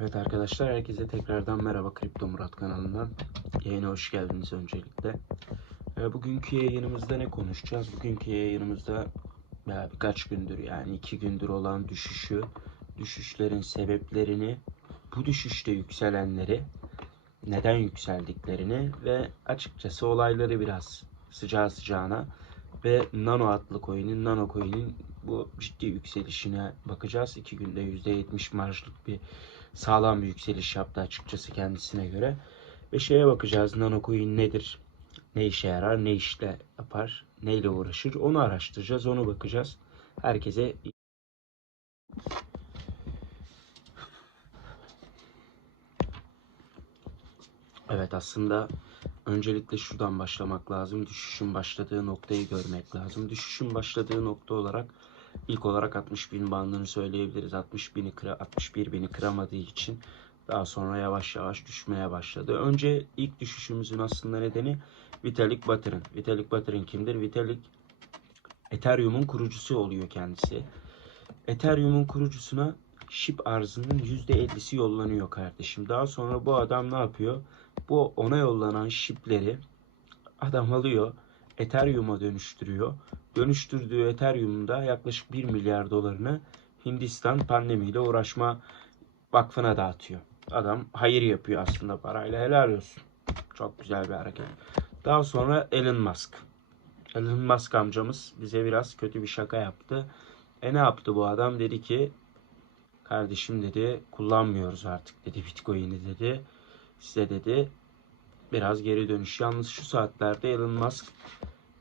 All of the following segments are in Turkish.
Evet arkadaşlar herkese tekrardan merhaba Kripto Murat kanalından. Yayına hoş geldiniz öncelikle. Ee, bugünkü yayınımızda ne konuşacağız? Bugünkü yayınımızda ya birkaç gündür yani iki gündür olan düşüşü, düşüşlerin sebeplerini, bu düşüşte yükselenleri, neden yükseldiklerini ve açıkçası olayları biraz sıcağı sıcağına ve Nano adlı coin'in Nano coin'in bu ciddi yükselişine bakacağız. İki günde %70 marjlık bir sağlam bir yükseliş yaptı açıkçası kendisine göre. Ve şeye bakacağız Nano coin nedir? Ne işe yarar? Ne işle yapar? Neyle uğraşır? Onu araştıracağız. Onu bakacağız. Herkese Evet aslında öncelikle şuradan başlamak lazım. Düşüşün başladığı noktayı görmek lazım. Düşüşün başladığı nokta olarak ilk olarak 60 bin bandını söyleyebiliriz. 60 bini kıra, 61 bini kıramadığı için daha sonra yavaş yavaş düşmeye başladı. Önce ilk düşüşümüzün aslında nedeni Vitalik Buterin. Vitalik Buterin kimdir? Vitalik Ethereum'un kurucusu oluyor kendisi. Ethereum'un kurucusuna şip arzının %50'si yollanıyor kardeşim. Daha sonra bu adam ne yapıyor? Bu ona yollanan şipleri adam alıyor. Ethereum'a dönüştürüyor. Dönüştürdüğü Ethereum'da yaklaşık 1 milyar dolarını Hindistan pandemiyle uğraşma vakfına dağıtıyor. Adam hayır yapıyor aslında parayla. Helal olsun. Çok güzel bir hareket. Daha sonra Elon Musk. Elon Musk amcamız bize biraz kötü bir şaka yaptı. E ne yaptı bu adam? Dedi ki kardeşim dedi kullanmıyoruz artık dedi Bitcoin'i dedi. Size dedi biraz geri dönüş. Yalnız şu saatlerde Elon Musk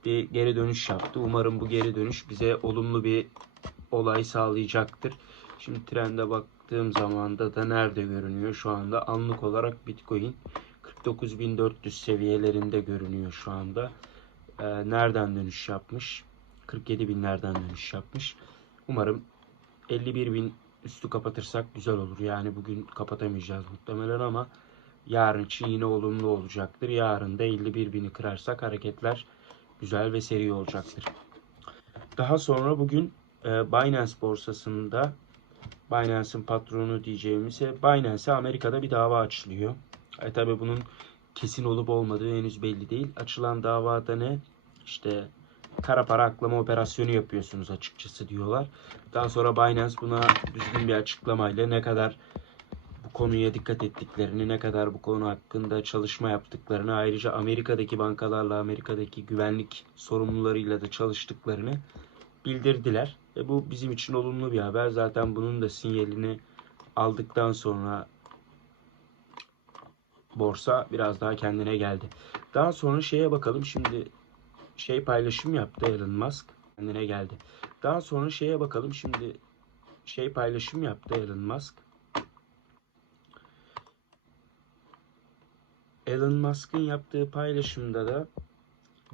bir geri dönüş yaptı. Umarım bu geri dönüş bize olumlu bir olay sağlayacaktır. Şimdi trende baktığım zamanda da nerede görünüyor? Şu anda anlık olarak Bitcoin 49.400 seviyelerinde görünüyor şu anda. Ee, nereden dönüş yapmış? 47 binlerden dönüş yapmış. Umarım 51 bin üstü kapatırsak güzel olur. Yani bugün kapatamayacağız muhtemelen ama yarın için yine olumlu olacaktır. Yarın da 51 bini kırarsak hareketler güzel ve seri olacaktır. Daha sonra bugün e, Binance borsasında Binance'ın patronu diyeceğimizse Binance'e Amerika'da bir dava açılıyor. E tabi bunun kesin olup olmadığı henüz belli değil. Açılan davada ne? İşte kara para aklama operasyonu yapıyorsunuz açıkçası diyorlar. Daha sonra Binance buna düzgün bir açıklamayla ne kadar konuya dikkat ettiklerini, ne kadar bu konu hakkında çalışma yaptıklarını, ayrıca Amerika'daki bankalarla, Amerika'daki güvenlik sorumlularıyla da çalıştıklarını bildirdiler. E bu bizim için olumlu bir haber. Zaten bunun da sinyalini aldıktan sonra borsa biraz daha kendine geldi. Daha sonra şeye bakalım. Şimdi şey paylaşım yaptı Elon Musk. Kendine geldi. Daha sonra şeye bakalım. Şimdi şey paylaşım yaptı Elon Musk. Elon Musk'ın yaptığı paylaşımda da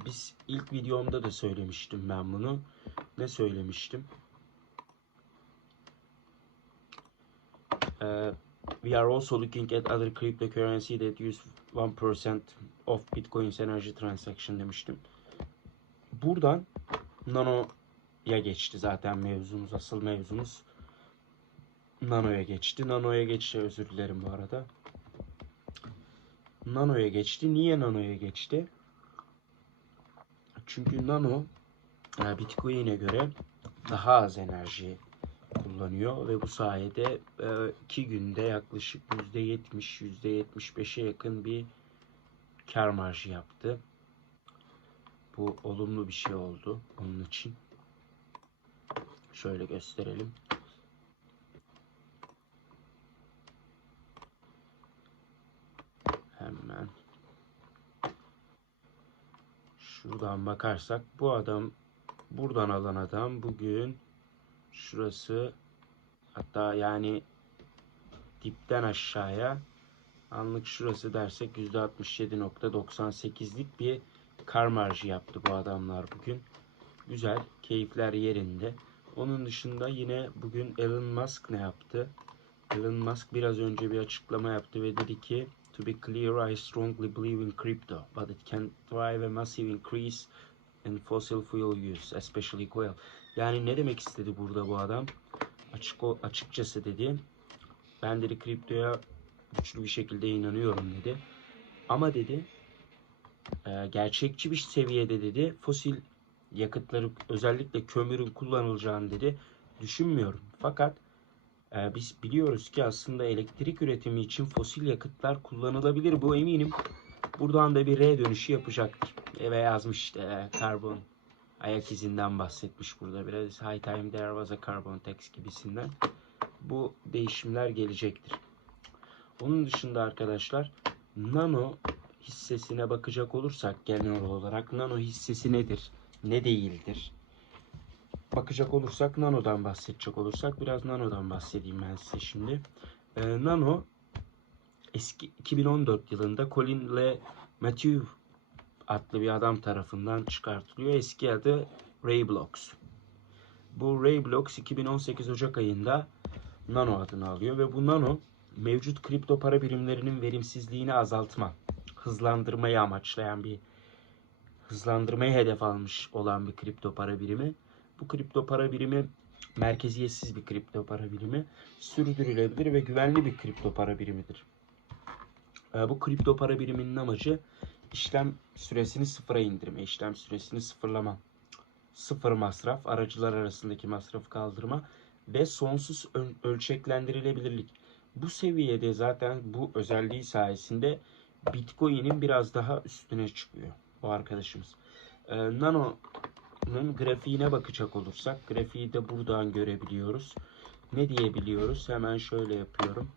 biz ilk videomda da söylemiştim ben bunu. Ne söylemiştim? Uh, we are also looking at other cryptocurrency that use 1% of Bitcoin's energy transaction demiştim. Buradan Nano'ya geçti zaten mevzumuz, asıl mevzumuz. Nano'ya geçti. Nano'ya geçti özür dilerim bu arada. Nano'ya geçti. Niye Nano'ya geçti? Çünkü Nano e, Bitcoin'e göre daha az enerji kullanıyor ve bu sayede e, iki günde yaklaşık %70 %75'e yakın bir kar marjı yaptı. Bu olumlu bir şey oldu onun için. Şöyle gösterelim. Hemen şuradan bakarsak bu adam buradan alan adam bugün şurası hatta yani dipten aşağıya anlık şurası dersek %67.98'lik bir kar marjı yaptı bu adamlar bugün. Güzel, keyifler yerinde. Onun dışında yine bugün Elon Musk ne yaptı? Elon Musk biraz önce bir açıklama yaptı ve dedi ki To be clear, I strongly believe in crypto, but it can drive a massive increase in fossil fuel use, especially coal. Yani ne demek istedi burada bu adam? Açık açıkçası dedi. Ben dedi kriptoya güçlü bir şekilde inanıyorum dedi. Ama dedi e, gerçekçi bir seviyede dedi fosil yakıtları özellikle kömürün kullanılacağını dedi düşünmüyorum. Fakat e, biz biliyoruz ki aslında elektrik üretimi için fosil yakıtlar kullanılabilir. Bu eminim buradan da bir R dönüşü yapacaktır. Ve yazmış işte e, karbon ayak izinden bahsetmiş burada biraz. High time there was a carbon tax gibisinden. Bu değişimler gelecektir. Onun dışında arkadaşlar nano hissesine bakacak olursak genel olarak nano hissesi nedir? Ne değildir? Bakacak olursak nanodan bahsedecek olursak biraz nanodan bahsedeyim ben size şimdi. Ee, nano eski 2014 yılında Colin Le Mathieu adlı bir adam tarafından çıkartılıyor. Eski adı Rayblox. Bu Rayblox 2018 Ocak ayında Nano adını alıyor ve bu Nano mevcut kripto para birimlerinin verimsizliğini azaltma, hızlandırmayı amaçlayan bir hızlandırmayı hedef almış olan bir kripto para birimi. Bu kripto para birimi merkeziyetsiz bir kripto para birimi, sürdürülebilir ve güvenli bir kripto para birimidir. Ee, Bu kripto para biriminin amacı işlem süresini sıfıra indirme, işlem süresini sıfırlama, sıfır masraf, aracılar arasındaki masrafı kaldırma ve sonsuz öl- ölçeklendirilebilirlik. Bu seviyede zaten bu özelliği sayesinde Bitcoin'in biraz daha üstüne çıkıyor bu arkadaşımız. Ee, Nano'nun grafiğine bakacak olursak, grafiği de buradan görebiliyoruz. Ne diyebiliyoruz? Hemen şöyle yapıyorum.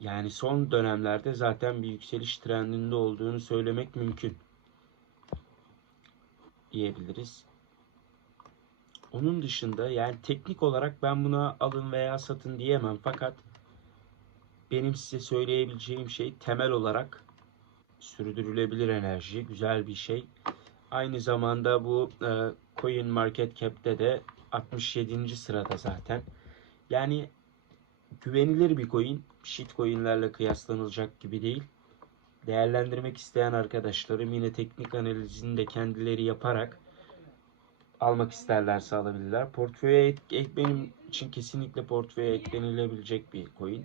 Yani son dönemlerde zaten bir yükseliş trendinde olduğunu söylemek mümkün diyebiliriz. Onun dışında yani teknik olarak ben buna alın veya satın diyemem fakat benim size söyleyebileceğim şey temel olarak sürdürülebilir enerji güzel bir şey. Aynı zamanda bu e, Coin Market Cap'te de 67. sırada zaten. Yani güvenilir bir coin. Shitcoin'lerle kıyaslanılacak gibi değil. Değerlendirmek isteyen arkadaşlarım yine teknik analizini de kendileri yaparak almak isterlerse alabilirler. Portföye ek, ek- benim için kesinlikle portföye eklenilebilecek bir coin.